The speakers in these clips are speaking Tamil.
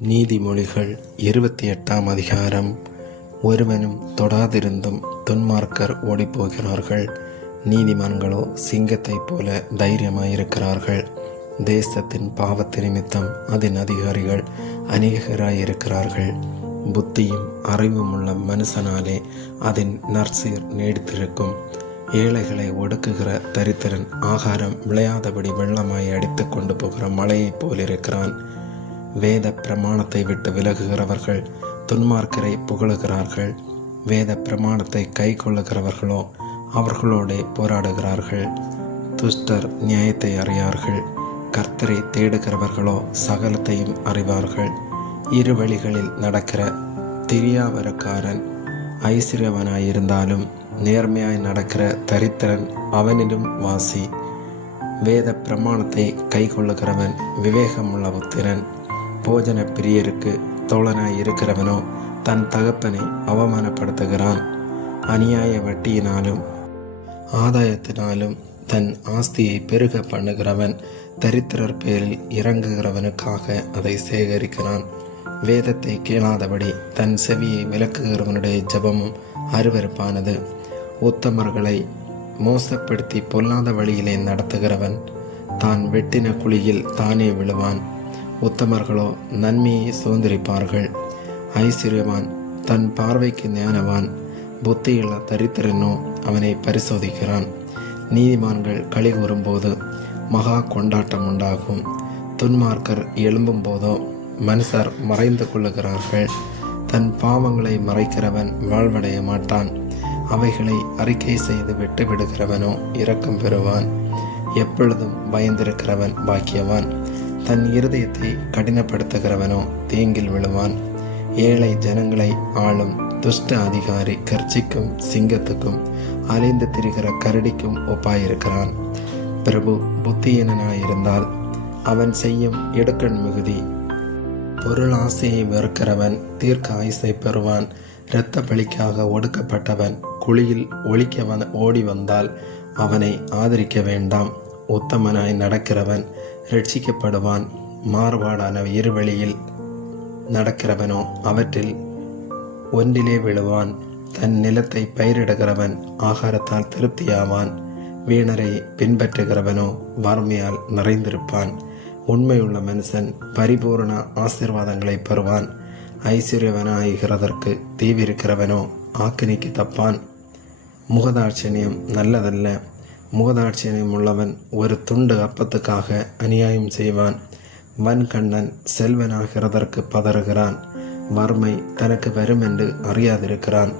நீதிமொழிகள் 28ஆம் அதிகாரம். ஒருவனும் தொடாதிருந்தும் துன்மார்க்கர் ஓடிப்போகிறார்கள், நீதிமான்களோ சிங்கத்தைப் போல தைரியமாயிருக்கிறார்கள். தேசத்தின் பாவத்து நிமித்தம் அதன் அதிகாரிகள் அநேகராயிருக்கிறார்கள். புத்தியும் அறிவும் உள்ள மனுஷனாலே அதன் நற்சீர் நீடித்திருக்கும். ஏழைகளை ஒடுக்குகிற தரித்திரன் ஆகாரம் விளையாதபடி வெள்ளமாய் அடித்து கொண்டு போகிற மழையைப் போலிருக்கிறான். வேத பிரமாணத்தை விட்டு விலகுகிறவர்கள் துன்மார்க்கரை புகழுகிறார்கள். வேத பிரமாணத்தை கை கொள்ளுகிறவர்களோ அவர்களோடே போராடுகிறார்கள். துஷ்டர் நியாயத்தை அறியார்கள், கர்த்தரை தேடுகிறவர்களோ சகலத்தையும் அறிவார்கள். இரு வழிகளில் நடக்கிற திரியாவரக்காரன் ஐஸ்வர்யவனாயிருந்தாலும் நேர்மையாய் நடக்கிற தரித்திரன் அவனிலும் வாசி. வேத பிரமாணத்தை கை கொள்ளுகிறவன் விவேகமுள்ள புத்திரன். போஜன பிரியருக்கு தோழனாய் இருக்கிறவனோ தன் தகப்பனை அவமானப்படுத்துகிறான். அநியாய வட்டியினாலும் ஆதாயத்தினாலும் தன் ஆஸ்தியை பெருக பண்ணுகிறவன் தரித்திரர் பேரில் இறங்குகிறவனுக்காக அதை சேகரிக்கிறான். வேதத்தை கேளாதபடி தன் செவியை விலக்குகிறவனுடைய ஜெபமும் அருவருப்பானது. உத்தமர்களை மோசப்படுத்தி பொல்லாத வழியிலே நடத்துகிறவன் தான் வெட்டின குழியில் தானே விழுவான். உத்தமர்களோ நன்மையை சுதந்திரிப்பார்கள். ஐஸ்வர்யவான் தன் பார்வைக்கு ஞானவான், புத்தியுள்ள தரித்திரனோ அவனை பரிசோதிக்கிறான். நீதிமான்கள் களி கூறும்போது மகா கொண்டாட்டம் உண்டாகும். துன்மார்க்கர் எழும்பும் போதோ மனுஷர் மறைந்து கொள்ளுகிறார்கள். தன் பாவங்களை மறைக்கிறவன் வாழ்வடைய மாட்டான். அவைகளை அறிக்கை செய்து விட்டு விடுகிறவனோ இரக்கம் பெறுவான். எப்பொழுதும் பயந்திருக்கிறவன் பாக்கியவான். தன் இருதயத்தை கடினப்படுத்துகிறவனோ தீங்கில் விழுவான். ஏழை ஜனங்களை ஆளும் துஷ்ட அதிகாரி கர்ச்சிக்கும் சிங்கத்துக்கும் அலைந்து திரிகிற கரடிக்கும் ஒப்பாயிருக்கிறான். பிரபு புத்தியீனனாயிருந்தால் அவன் செய்யும் இடுக்கண் மிகுதி. பொருள் ஆசையை வெறுக்கிறவன் தீர்க்க ஆயுசை பெறுவான். இரத்த பலிக்காக ஒடுக்கப்பட்டவன் குழியில் ஒழிக்க ஓடி வந்தால் அவனை ஆதரிக்க வேண்டாம். உத்தமனாய் நடக்கிறவன் ரட்சிக்கப்படுவான். மாறுபாடான இருவழியில் நடக்கிறவனோ அவற்றில் ஒன்றிலே விழுவான். தன் நிலத்தை பயிரிடுகிறவன் ஆகாரத்தால் திருப்தியாவான். வீணரை பின்பற்றுகிறவனோ வறுமையால் நிறைந்திருப்பான். உண்மையுள்ள மனுஷன் பரிபூரண ஆசீர்வாதங்களை பெறுவான். ஐஸ்வர்யவனாகிறதற்கு தீவிருக்கிறவனோ ஆக்கினிக்கு தப்பான். முகதாட்சணியம் நல்லதல்ல. முகதாட்சியம் உள்ளவன் ஒரு துண்டு அப்பத்துக்காக அநியாயம் செய்வான். வன்கண்ணன் செல்வனாகிறதற்கு பதறுகிறான். வறுமை தனக்கு வரும் என்று அறியாதிருக்கிறான்.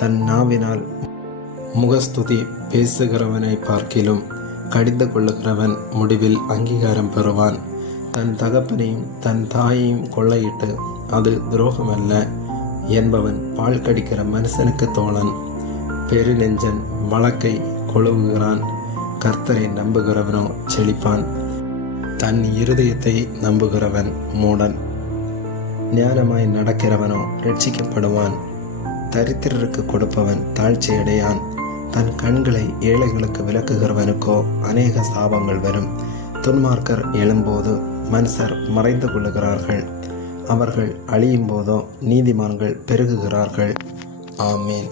தன் நாவினால் முகஸ்துதி பேசுகிறவனை பார்க்கிலும் கடிந்து கொள்ளுகிறவன் முடிவில் அங்கீகாரம் பெறுவான். தன் தகப்பனையும் தன் தாயையும் கொள்ளையிட்டு அது துரோகமல்ல என்பவன் பால் கடிக்கிற மனுஷனுக்கு தோழன். பெருநெஞ்சன் வழக்கை கொழுவுகிறான். கர்த்தரை நம்புகிறவனோ செழிப்பான். தன் இருதயத்தை நம்புகிறவன் மூடன். ஞானமாய் நடக்கிறவனோ ரட்சிக்கப்படுவான். தரித்திரருக்கு கொடுப்பவன் தாழ்ச்சியடையான். தன் கண்களை ஏழைகளுக்கு விலக்குகிறவனுக்கோ அநேக சாபங்கள் வரும். துன்மார்க்கர் எழும்போது மனுஷர் மறைந்து கொள்ளுகிறார்கள். அவர்கள் அழியும் போதோ நீதிமான்கள் பெருகுகிறார்கள். ஆமேன்.